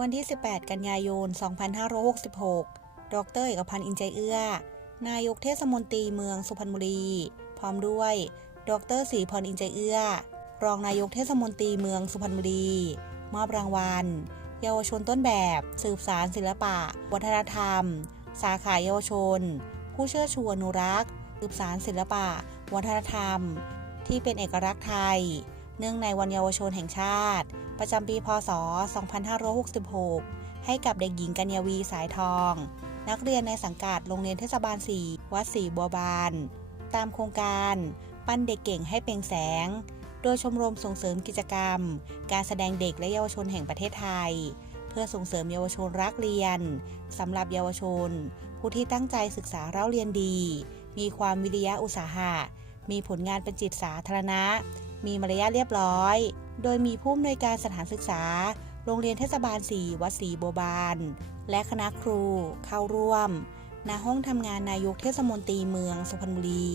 วันที่ 18 กันยายน 2566 ดรเอกพันธ์อินใจเอื้อ นายกเทศมนตรีเมืองสุพรรณบุรี พร้อมด้วย ดรศรีพรอินใจเอื้อ รองนายกเทศมนตรีเมืองสุพรรณบุรี มอบรางวัล เยาวชนต้นแบบ สืบสารศิลปะ วัฒนธรรม สาขาเยาวชน ผู้เชื่อชูอนุรักษ์ สืบสารศิลปะ วัฒนธรรม ที่เป็นเอกลักษณ์ไทย เนื่องในวันเยาวชนแห่งชาติ ประจำปีพศ 2566 ให้กับเด็กหญิงกัญญาวีสายทอง นักเรียนในสังกัดโรงเรียนเทศบาล 4 วัดศรีบัวบาน ตามโครงการ ปั้นเด็กเก่งให้เปล่งแสง โดยชมรมส่งเสริมกิจกรรม การแสดงเด็กและเยาวชนแห่งประเทศไทย เพื่อส่งเสริมเยาวชนรักเรียนสำหรับเยาวชน ผู้ที่ตั้งใจศึกษาเล่าเรียนดี มีความวิริยะอุตสาหะมีผลงานเป็นจิตสาธารณะ มีมารยาทเรียบร้อย โดยมีผู้อำนวยการสถานศึกษา โรงเรียนเทศบาล 4 วัดศรีบัวบาน และคณะครูเข้าร่วมณห้องทำงานนายกเทศมนตรีเมืองสุพรรณบุรี